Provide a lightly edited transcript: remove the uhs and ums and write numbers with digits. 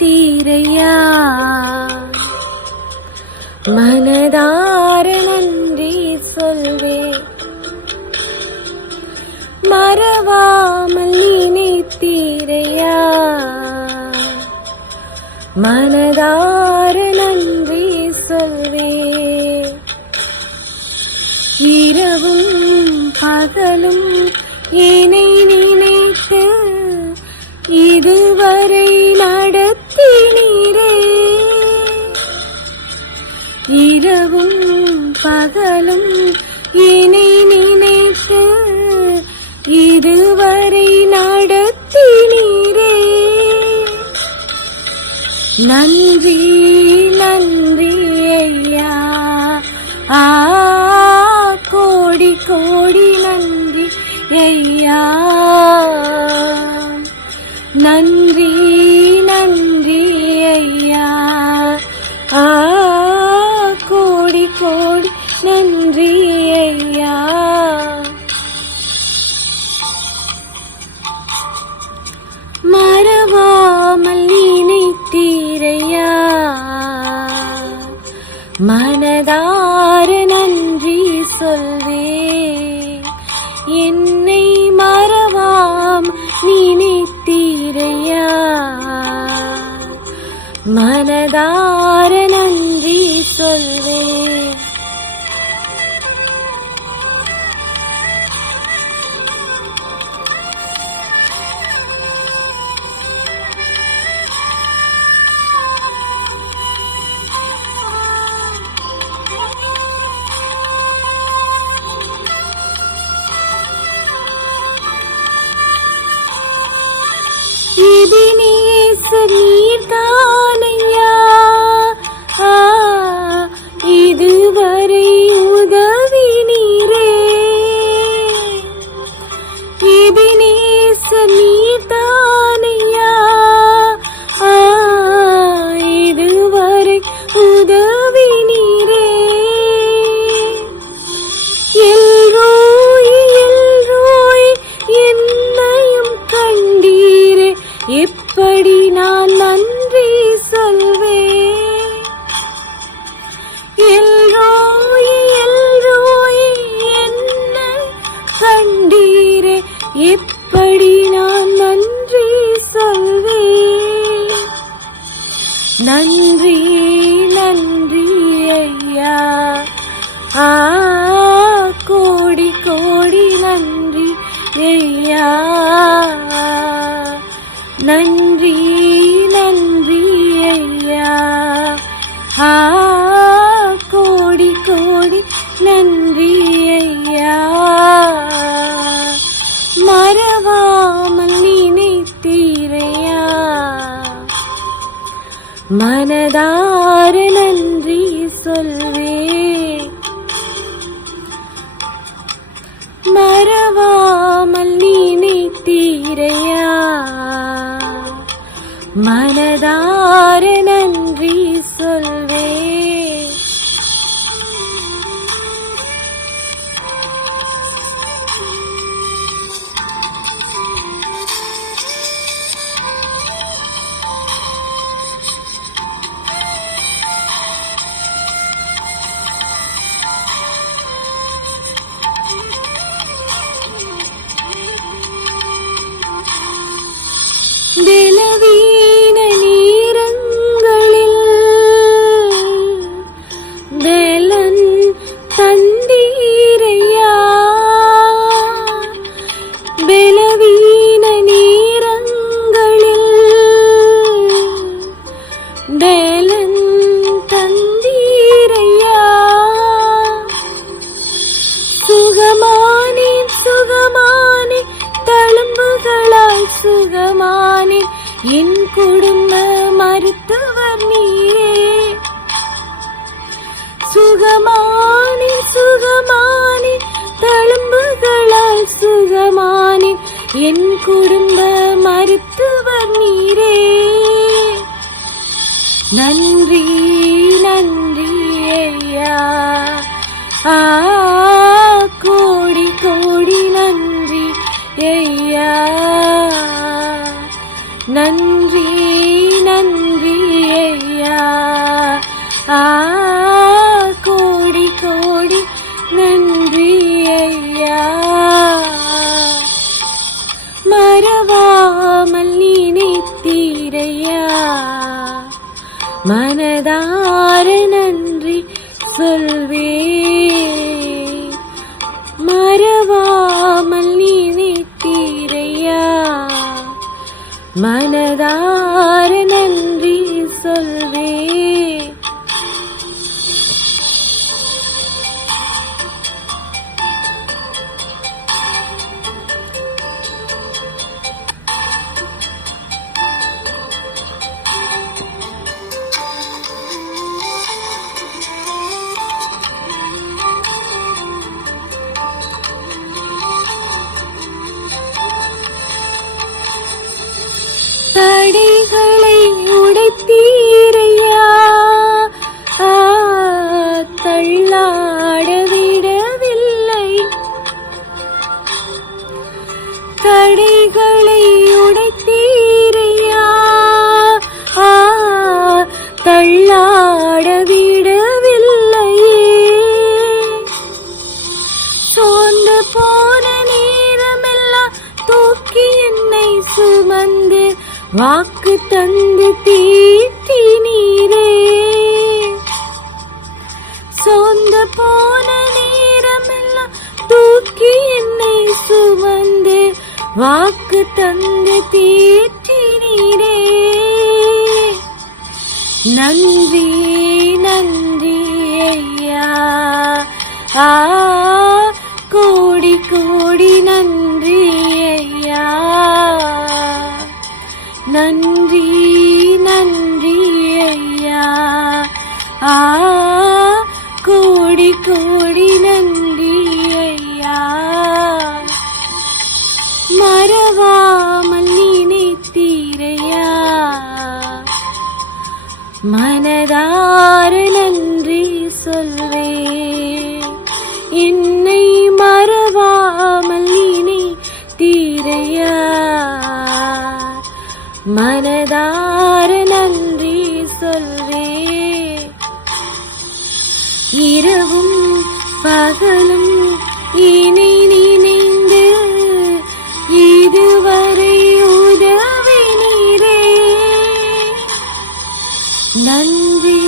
நினைத்தீரையா, மனதார நன்றி சொல்வே. மறவாமல் நினைத்தீரையா, மனதார நன்றி சொல்வே. இரவும் பகலும் என்னை நினைத்து இதுவரை நடத்தினீரே. இரவும் பகலும் என்னை நினைத்து இதுவரை நடத்தினீரே. நன்றி நன்றி ஐயா, கோடி கோடி நன்றி ஐயா. நன்றி நன்றி ஐயா, கோடி கோடி நன்றி ஐயா. மறவாமல் நினைத்தீரையா, மனதார நன்றி சொல்வே. என்னை மறவாம் நினைத்தீரையா, மனதார நன்றி சொல்வே. எபினேசர் நீர்தானையா, இதுவரை உதவினீரே. எபினேசர் நீர்தானையா, இதுவரை உதவினீரே. எல்ரோய் எல்ரோய் என்னையும் கண்டீரே. எப்படி நான் நன்றி சொல்வேன். எல்ரோய் எல்ரோய் என்னை கண்டீரே. எப்படி நான் நன்றி சொல்வேன். நன்றி நன்றி ஐயா, கோடி கோடி நன்றி ஐயா. நன்றி நன்றி ஐயா, கோடி கோடி நன்றி ஐயா. மறவாமல் நினைத்தீரையா, மனதார நன்றி சொல்வே. மறவாமல் நினைத்தீரையா, மனதார நன்றி சொல்வே. பலவீன நேரங்களில் பலன் தந்தீரையா. பலவீன நேரங்களில் பலன் தந்தீரையா. சுகமானே சுகமானே தழும்புகளால் சுகமானே. என் குடும்ப மருத்துவர் நீரே. சுகமானே சுகமானே தழும்புகளால் சுகமானே. என் குடும்ப மருத்துவர் நீரே. நன்றி நன்றி ஐயா, கோடி கோடி நன்றி ஐயா. நன்றி நன்றி சொல்வேன். மறவாமல் நினைத்தீரையா, மனதார நன்றி சொல்வேன். தடைகளை உடைத்தீரையா, தள்ளாட விடவில்லை. தடைகளை உடைத்தீரையா, தள்ளாட விடவில்லையே. சோர்ந்து போன நேரமெல்லாம் தூக்கி என்னை சுமந்து வாக்கு தந்து தீர்த்தினீரே. சோர்ந்து போன நேரமெல்லாம் தூக்கி என்னை சுமந்து வாக்கு தந்து தீர்த்தினீரே. நன்றி நன்றி ஐயா, கோடி கோடி நன்றி ஐயா. நன்றி நன்றி ஐயா, கோடி கோடி நன்றி ஐயா. மறவாமல் நினைத்தீரையா, மனதார நன்றி சொல்வேன். என்னை மறவாமல் நினைத்தீரையா, மனதார நன்றி சொல்வேன். இரவும் பகலும் இனி நினைந்து இதுவரை உதவினீரே. நன்றி